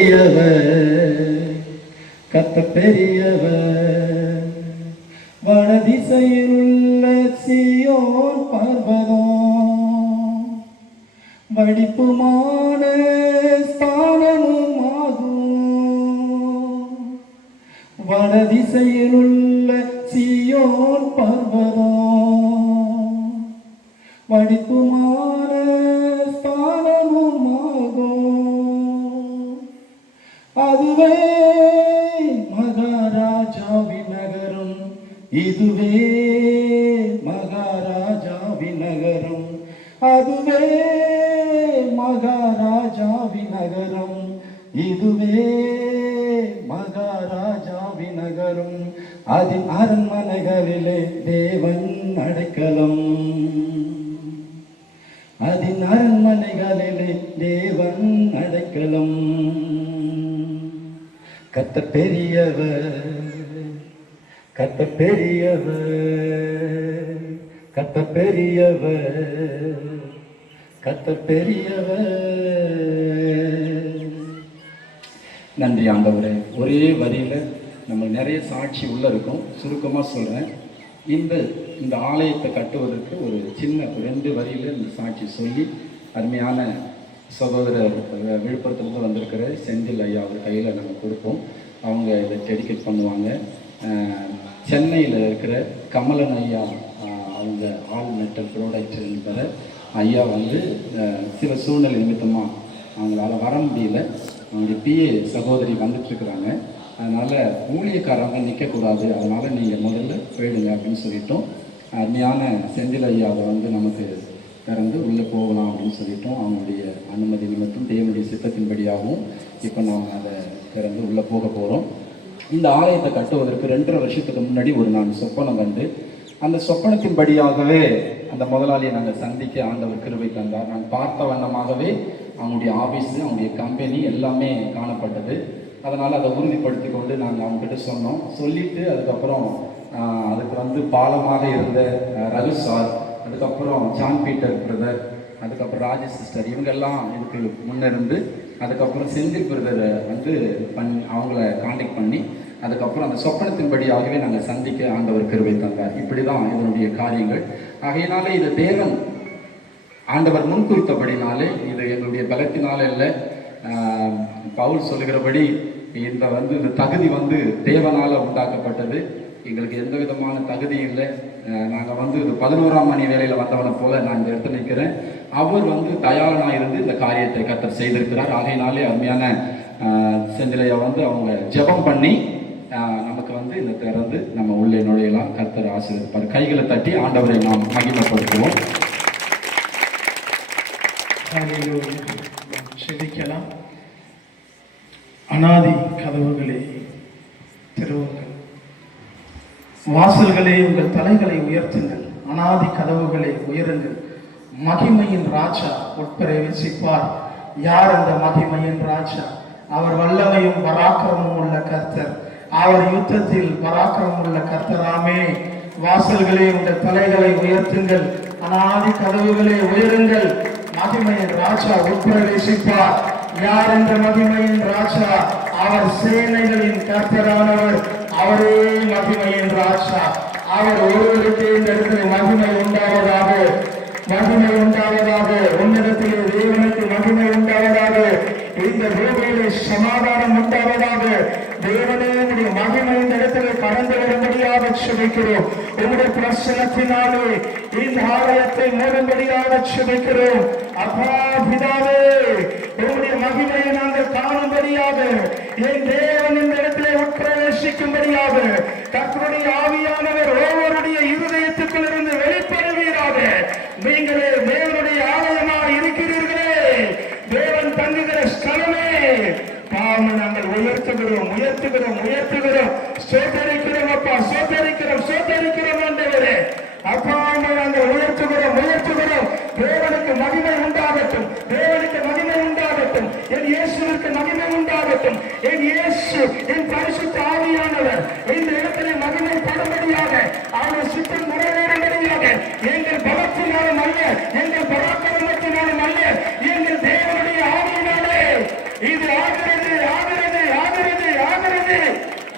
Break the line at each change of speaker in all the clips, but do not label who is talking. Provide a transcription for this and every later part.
பெரியவர். கத்த பெரியவ வடதிசையில் உள்ள சியோன் பர்வதம். வடிப்புமான ஸ்தானமும் வடதிசையில் உள்ள சியோன் பர்வதம். வடிப்புமான இதுவே மகாராஜாவின் நகரம். அதுவே மகாராஜாவின் நகரம். இதுவே மகாராஜாவின் நகரம். அதின் அரண்மனைகளிலே தேவன் அடைக்கலம். அதின் அரண்மனைகளிலே தேவன் அடைக்கலம். கத்த பெரியவர். கத்த பெரியவர் கத்த பெரியவர் கத்த பெரியவர். நன்றி ஆண்டவரே. ஒரே வரியில் நம்ம நிறைய சாட்சி உள்ளே இருக்கும். சுருக்கமாக சொல்கிறேன் இந்த இந்த ஆலயத்தை கட்டுவதற்கு ஒரு சின்ன ரெண்டு வரியில இந்த சாட்சி சொல்லி அருமையான சகோதரர் விழுப்புரத்துலேருந்து வந்திருக்கிற செந்தில் ஐயா அவர் கையில் நம்ம கொடுப்போம். அவங்க இதை டெடிகேட் பண்ணுவாங்க. சென்னையில் இருக்கிற கமலன் ஐயா அவங்க ஆல் மெட்டல் ப்ரோடக்ட் என்பதை ஐயா வந்து சில சூழ்நிலை நிமித்தமாக அவங்களால வர முடியல. அவங்க பிஏ சகோதரி வந்துட்டுருக்குறாங்க அதனால் ஊழியக்காரங்க நிற்கக்கூடாது அதனால் நீங்கள் முதல்ல போயிடுங்க அப்படின்னு சொல்லிட்டோம். அருமையான செந்தில் ஐயாவை வந்து நமக்கு திறந்து உள்ளே போகலாம் அப்படின்னு சொல்லிட்டோம். அவங்களுடைய அனுமதி நிமித்தம் தேவனுடைய சித்தத்தின்படியாகவும் இப்போ நாம் அதை திறந்து உள்ளே போக போகிறோம் இந்த ஆலயத்தை கட்டுவதற்கு ரெண்டரை வருஷத்துக்கு முன்னாடி ஒரு நாலு சொப்பனம் வந்து அந்த சொப்பனத்தின்படியாகவே அந்த முதலாளியை நாங்கள் சந்திக்க ஆண்டவர் கிருவை தந்தார். நான் பார்த்த வண்ணமாகவே அவங்களுடைய ஆஃபீஸு அவங்களுடைய கம்பெனி எல்லாமே காணப்பட்டது. அதனால் அதை உறுதிப்படுத்தி கொண்டு நாங்கள் அவங்ககிட்ட சொன்னோம். சொல்லிவிட்டு அதுக்கப்புறம் அதுக்கு வந்து பாலமாக இருந்த ரகு சார் அதுக்கப்புறம் ஜான் பீட்டர் பிரதர் அதுக்கப்புறம் ராஜ சிஸ்டர் இவங்கெல்லாம் இதுக்கு முன்னிருந்து அதுக்கப்புறம் செந்தில் பிரதரை வந்து பண் அவங்கள காண்டாக்ட் பண்ணி அதுக்கப்புறம் அந்த சொப்பனத்தின்படியாகவே நாங்கள் சந்திக்க ஆண்டவர் கருவை தந்தார். இப்படி தான் இதனுடைய காரியங்கள். ஆகையினாலே இது தேவன் ஆண்டவர் முன்குறித்தபடினாலே இது எங்களுடைய பலத்தினால இல்லை பவுல் சொல்லுகிறபடி இந்த வந்து இந்த தகுதி வந்து தேவனால் உண்டாக்கப்பட்டது. எங்களுக்கு எந்த விதமான தகுதியும் இல்லை. நாங்கள் வந்து இது பதினோராம் மணி வேலையில் வந்தவனை போல நான் இந்த இடத்துல நிற்கிறேன் அவர் வந்து தயாராக இருந்து இந்த காரியத்தை கத்தர் செய்திருக்கிறார். ஆகையினாலே அருமையான ஆஹ், வந்து அவங்க ஜெபம் பண்ணி ஆஹ், நமக்கு வந்து இந்த திறந்து நம்ம உள்ளே நுழையலாம். கர்த்தர் ஆசிரியப்பார் கைகளை தட்டி ஆண்டவரை நாம் மகிமைப்படுத்துவோம்.
செதிக்கலாம் அனாதி கதவுகளே திறவுங்கள் வாசல்களே உங்கள் தலைகளை உயர்த்துங்கள். அனாதி கதவுகளை உயருங்கள். மகிமையின் ராஜா உட்பிரவேசிப்பார் யார் அந்த மகிமையின் ராஜா? அவர் வல்லமையும் பராக்கிரமும் உள்ள கர்த்தர். அவர் யுத்தத்தில் பராக்கிரமம் உள்ள கர்த்தராமே. வாசல்களே உங்கள் தலைகளை உயர்த்துங்கள். அனாதி கதவுகளே உயருங்கள். மகிமையின் ராஜா உட்பிரவேசிப்பார் யார் என்ற மகிமையின் ராஜா? அவர் சேனைகளின் கர்த்தரானவர். அவரே மகிமையின் ராஜா. அவர் ஒருவருக்கே இந்த இடத்துல மகிமை உண்டாவதாக மகிமை உண்டாவதாக உன்னிடத்திலே தேவனுக்கு மகிமை உண்டாவதாக இந்த பூமியிலே சமாதானம் உண்டாவதாக தேவனே உடைய மகிமை இந்த இடத்திலே கடந்து வரும்படியாக சுமைக்கிறோம் உங்களுடைய பிரசனத்தினாலே இந்த ஆலயத்தை மூடும்படியாக சுமைக்கிறோம் அப்பா பிதாவே உங்களுடைய மகிமையை நாங்கள் காணும்படியாக என் தேவன் இந்த இடத்திலே உட்பிரவேசிக்கும்படியாக கர்த்தருடைய ஆவியானவர் ஒவ்வொருடைய இருதயத்துக்குள் இருந்து வெளிப்படுவீராக நீங்களே தேவனுடைய ஆலயமாக இருக்கிறீர்களே. தேவன் தங்குகிற ஸ்தலமே. பாவம் நாங்கள் உயர்த்துகிறோம் உயர்த்துகிறோம் உயர்த்துகிறோம். சோதரிக்கிறோம் அப்பா சோதரிக்கிறோம் சோதரிக்கிறோம் ஆண்டவரே. அப்பா நாங்கள் உயர்த்துகிறோம் உயர்த்துகிறோம். தேவனுக்கு மகிமை உண்டாகட்டும். தேவனுக்கு மகிமை உண்டாகட்டும். என் இயேசுவிற்கு மகிமை உண்டாகட்டும். என் இயேசு என் பரிசுத்த ஆவியானவர் இந்த இடத்திலே மகிமை படும்படியாக அவருடைய சித்தம் எங்கள் அல்ல. எங்கள் பராக்கிரமத்தினாலும் அல்ல. எங்கள் தேவனுடைய ஆவியினாலே இது ஆகிறது ஆகிறது ஆகிறது ஆகிறது.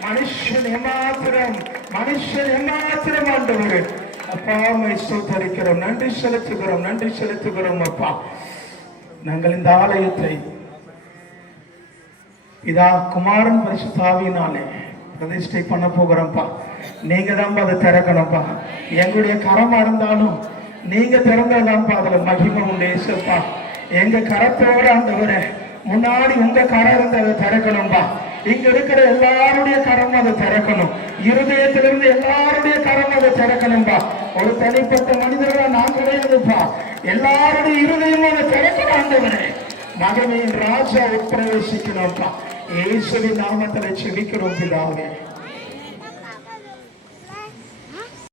மனுஷன் மனுஷன் ஆண்டவர். அப்பா நன்றி செலுத்துகிறோம் நன்றி செலுத்துகிறோம் அப்பா. நாங்கள் இந்த ஆலயத்தை இதா குமாரன் பரிசுத்தாவினாலே பிரதிஷ்டை பண்ண போகிறோம்ப்பா. நீங்க தான் அதை திறக்கணும்ப்பா. எங்களுடைய கரமா இருந்தாலும் நீங்க திறந்தாதான்ப்பா அதுல மகிமை உண்டு இயேசுப்பா எங்க கரத்தோட ஆண்டவரே முன்னாடி உங்க கரம் இருந்து அதை திறக்கணும்பா. இங்க இருக்கிற எல்லாருடைய கரம் அதை திறக்கணும். இருதயத்திலிருந்து எல்லாருடைய கரம் அதை திறக்கணும்பா. ஒரு தனிப்பட்ட மனிதர்களா நான் கிடையாதுப்பா எல்லாருடைய இருதயமும் அதை திறக்கணும் ஆண்டவரே. மகனையின் ராஜா உட்பிரவேசிக்கணும்ப்பா இயேசுவின் நாமத்தில் செவிக்கிறோம் பிதாவே.